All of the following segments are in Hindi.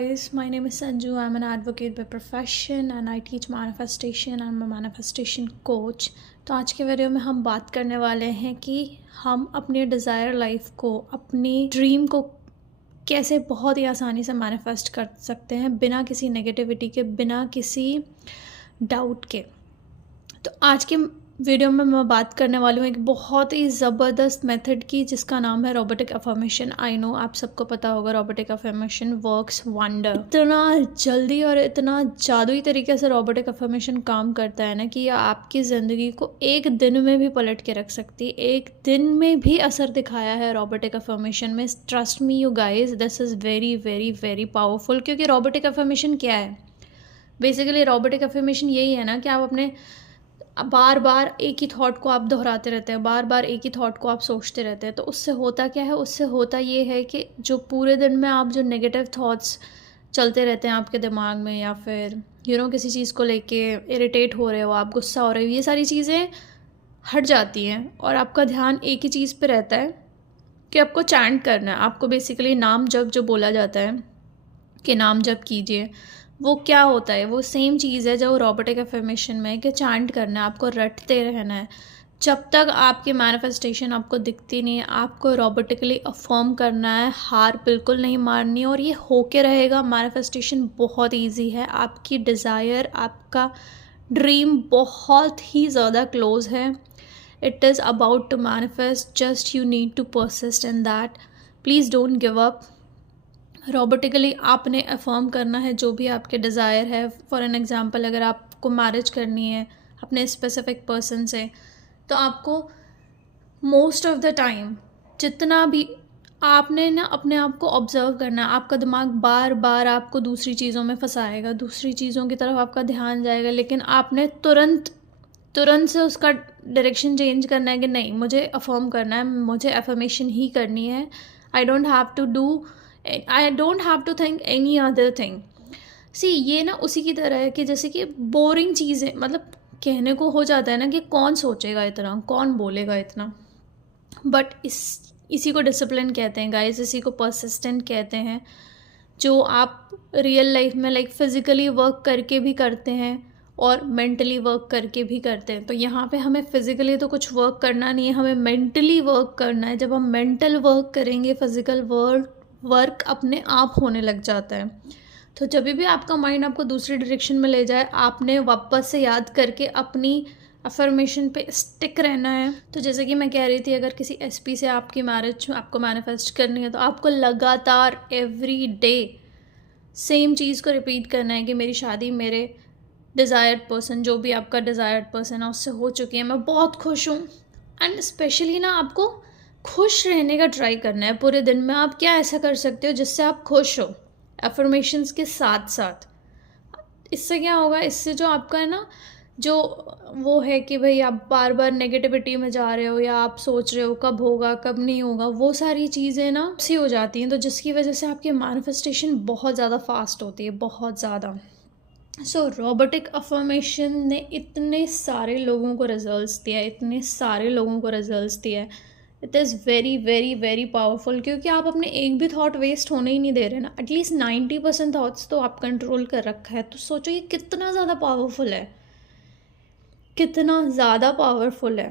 Guys, my name is Sanju. I'm an advocate by profession and I teach manifestation. I'm a manifestation coach. तो आज के वीडियो में हम बात करने वाले हैं कि हम अपनी डिज़ायर लाइफ को, अपनी ड्रीम को कैसे बहुत ही आसानी से मैनिफेस्ट कर सकते हैं बिना किसी नेगेटिविटी के, बिना किसी डाउट के। तो आज के वीडियो में मैं बात करने वाली हूँ एक बहुत ही ज़बरदस्त मेथड की, जिसका नाम है रोबोटिक अफर्मेशन। आई नो आप सबको पता होगा रोबोटिक अफर्मेशन वर्क्स वंडर। इतना जल्दी और इतना जादुई तरीके से रोबोटिक अफर्मेशन काम करता है ना कि ये आपकी ज़िंदगी को एक दिन में भी पलट के रख सकती है। एक दिन में भी असर दिखाया है रोबोटिक अफर्मेशन में। Trust me you guys, this is very very very powerful. क्योंकि रोबोटिक अफर्मेशन क्या है? बेसिकली रोबोटिक अफर्मेशन यही है ना कि आप अपने बार बार एक ही थॉट को आप दोहराते रहते हैं, बार बार एक ही थॉट को आप सोचते रहते हैं। तो उससे होता क्या है? उससे होता ये है कि जो पूरे दिन में आप जो नेगेटिव थॉट्स चलते रहते हैं आपके दिमाग में, या फिर किसी चीज़ को लेके इरिटेट हो रहे हो, आप गुस्सा हो रहे हो, ये सारी चीज़ें हट जाती हैं और आपका ध्यान एक ही चीज़ पे रहता है कि आपको चैंट करना है। आपको बेसिकली नाम जप जो बोला जाता है कि नाम जप कीजिए, वो क्या होता है? वो सेम चीज़ है जो रोबोटिक अफर्मेशन में है कि चैंट करना है, आपको रटते रहना है। जब तक आपकी मैनिफेस्टेशन आपको दिखती नहीं है, आपको रोबोटिकली अफर्म करना है, हार बिल्कुल नहीं मारनी, और ये होके रहेगा। मैनिफेस्टेशन बहुत इजी है। आपकी डिज़ायर, आपका ड्रीम बहुत ही ज़्यादा क्लोज है। It is about to manifest, just you need to persist in that. Please don't give up. Robotically आपने अफर्म करना है जो भी आपके डिज़ायर है। फॉर एन एग्ज़ाम्पल, अगर आपको मैरिज करनी है अपने स्पेसिफिक पर्सन से, तो आपको मोस्ट ऑफ द टाइम जितना भी आपने ना अपने आप को ऑब्ज़र्व करना है। आपका दिमाग बार बार आपको दूसरी चीज़ों में फंसाएगा, दूसरी चीज़ों की तरफ आपका ध्यान जाएगा, लेकिन आपने तुरंत से उसका डायरेक्शन चेंज करना है कि नहीं, मुझे अफर्म करना है, मुझे अफर्मेशन ही करनी है। I don't have to think any other thing. ये ना उसी की तरह है कि जैसे कि बोरिंग चीज़ें, मतलब कहने को हो जाता है ना कि कौन सोचेगा इतना, कौन बोलेगा इतना, बट इसी को डिसिप्लिन कहते हैं गाइस, इसी को परसिस्टेंट कहते हैं। जो आप रियल लाइफ में लाइक फिज़िकली वर्क करके भी करते हैं और मेंटली वर्क करके भी करते हैं। तो यहाँ पे हमें फिज़िकली तो कुछ वर्क करना नहीं है, हमें मेंटली वर्क करना है। जब हम मेंटल वर्क करेंगे, फिज़िकल वर्क अपने आप होने लग जाता है। तो जब भी आपका माइंड आपको दूसरी डायरेक्शन में ले जाए, आपने वापस से याद करके अपनी अफर्मेशन पे स्टिक रहना है। तो जैसे कि मैं कह रही थी, अगर किसी एसपी से आपकी मैरिज आपको मैनिफेस्ट करनी है, तो आपको लगातार एवरी डे सेम चीज़ को रिपीट करना है कि मेरी शादी मेरे डिज़ायर्ड पर्सन, जो भी आपका डिज़ायर्ड पर्सन है, उससे हो चुकी है, मैं बहुत खुश हूँ। एंड स्पेशली ना आपको खुश रहने का ट्राई करना है पूरे दिन में। आप क्या ऐसा कर सकते हो जिससे आप खुश हो एफर्मेशंस के साथ साथ? इससे क्या होगा? इससे जो आपका है ना, जो वो है कि भाई आप बार बार नेगेटिविटी में जा रहे हो, या आप सोच रहे हो कब होगा कब नहीं होगा, वो सारी चीज़ें ना सी हो जाती हैं। तो जिसकी वजह से आपकी मैनिफेस्टेशन बहुत ज़्यादा फास्ट होती है, बहुत ज़्यादा। रोबोटिक अफर्मेशन ने इतने सारे लोगों को रिजल्ट्स दिया, इतने सारे लोगों को रिजल्ट्स दिया है। It is very very very powerful, क्योंकि आप अपने एक भी थॉट वेस्ट होने ही नहीं दे रहे ना। एटलीस्ट 90% थॉट्स तो आप कंट्रोल कर रखा है। तो सोचो ये कितना ज़्यादा पावरफुल है, कितना ज़्यादा पावरफुल है।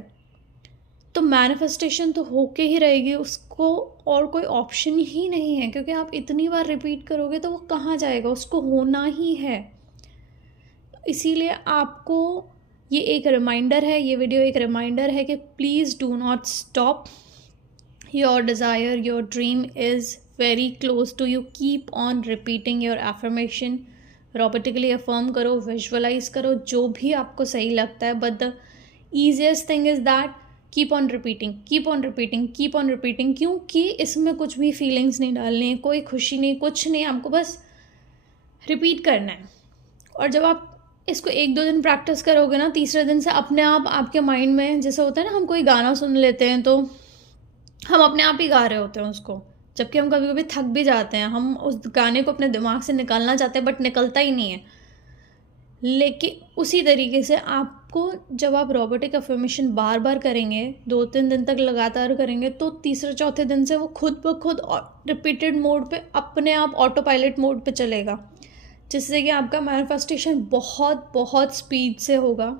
तो मैनिफेस्टेशन तो होके ही रहेगी, उसको और कोई ऑप्शन ही नहीं है। क्योंकि आप इतनी बार रिपीट करोगे तो वो कहाँ जाएगा, उसको होना ही है। इसीलिए आपको ये एक रिमाइंडर है, ये वीडियो एक रिमाइंडर है कि please do not stop. Your desire, your dream is very close to you. Keep on repeating your affirmation. Robotically affirm करो, विजुअलाइज करो, जो भी आपको सही लगता है। But the easiest thing is that keep on repeating, keep on repeating, keep on repeating. क्योंकि इसमें कुछ भी फीलिंग्स नहीं डालनी है, कोई खुशी नहीं, कुछ नहीं, आपको बस रिपीट करना है। और जब आप इसको 1-2 दिन प्रैक्टिस करोगे ना, तीसरे दिन से अपने आप आपके माइंड में, जैसे होता है ना, हम कोई गाना सुन लेते हैं तो हम अपने आप ही गा रहे होते हैं उसको, जबकि हम कभी कभी थक भी जाते हैं। हम उस गाने को अपने दिमाग से निकालना चाहते हैं बट निकलता ही नहीं है। लेकिन उसी तरीके से आपको आपको जब आप रोबोटिक अफर्मेशन बार बार करेंगे, 2-3 दिन तक लगातार करेंगे, तो तीसरे चौथे दिन से वो खुद ब खुद रिपीटेड मोड पे अपने आप ऑटो पायलट मोड पे चलेगा, जिससे कि आपका मैनिफेस्टेशन बहुत बहुत स्पीड से होगा।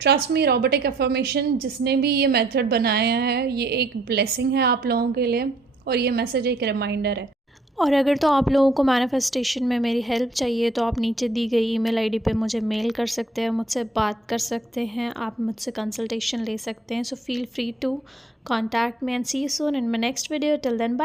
ट्रस्ट मी, रोबोटिक अफर्मेशन जिसने भी ये मेथड बनाया है, ये एक ब्लेसिंग है आप लोगों के लिए, और ये मैसेज एक रिमाइंडर है। और अगर तो आप लोगों को मैनिफेस्टेशन में मेरी हेल्प चाहिए तो आप नीचे दी गई ईमेल आईडी पे मुझे मेल कर सकते हैं, मुझसे बात कर सकते हैं, आप मुझसे कंसल्टेशन ले सकते हैं। So feel free to contact me and see you soon in my next video. Till then bye.